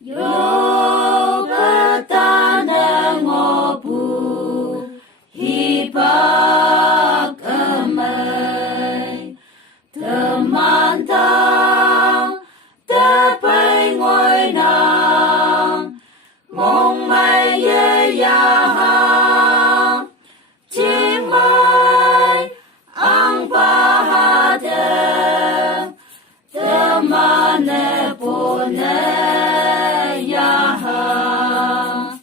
Yo katana ngopu hipak amai teman tang tepai ngồi nàng mong mai ye ya hang chim mai ang pahade teman ne pone ya hang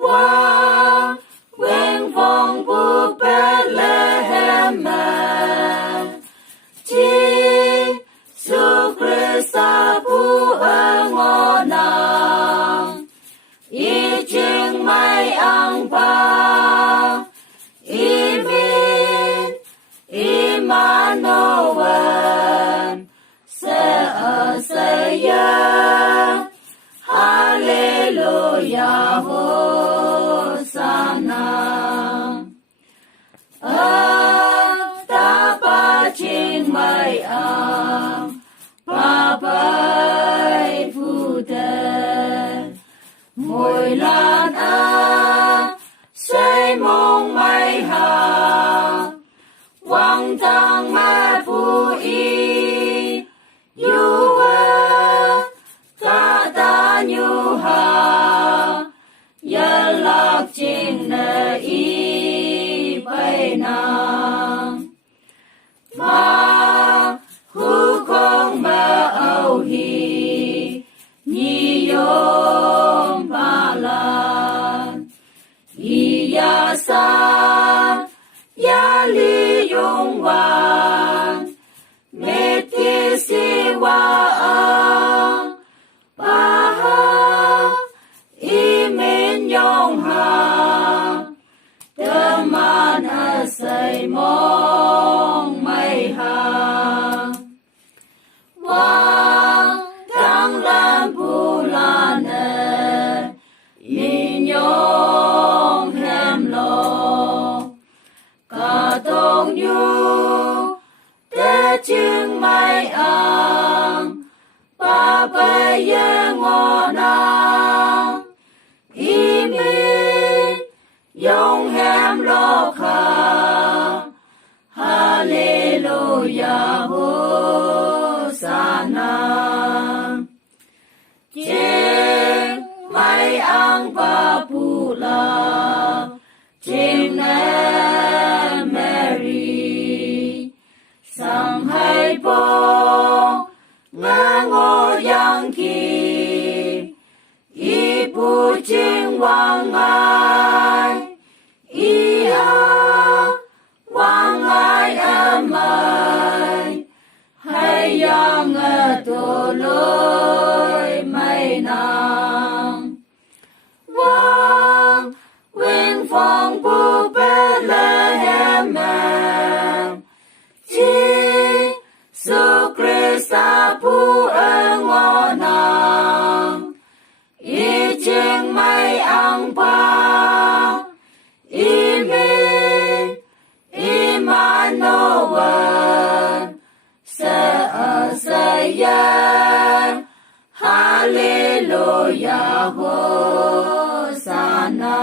wa wing phong bu Bethlehem Giêsu Christa bu ngonang i ching mai ang pa imin Immanuel saya Hallelujah Hosanna Tapa ching mai ang papai phu te môi lan say mong mai ha quang thang ma phu y yu ta ta nhu ha ya lạc ching ne y pai nang ma hu kong ma au hi ni yom pa lan y ya sa ya li yong wan me ti si wa ang pa ha y min yong ha teman asai mong mai ha wang tang lan pu lan min yong hem lo cả tông yu te ching mai ang pa pa ye ngo na i min yong hem lo kha Hallelujah Hosanna ching mai ang pa pu la ching ne Mary sang hai po ngô yang ki i pu ching wang ai i a wang ai amai hai yang to loi mai nang wang wing phong pu Bethlehem Giêsu Christa pu ngonang i ching mai ang pa imin Immanuel saya Hallelujah Hosanna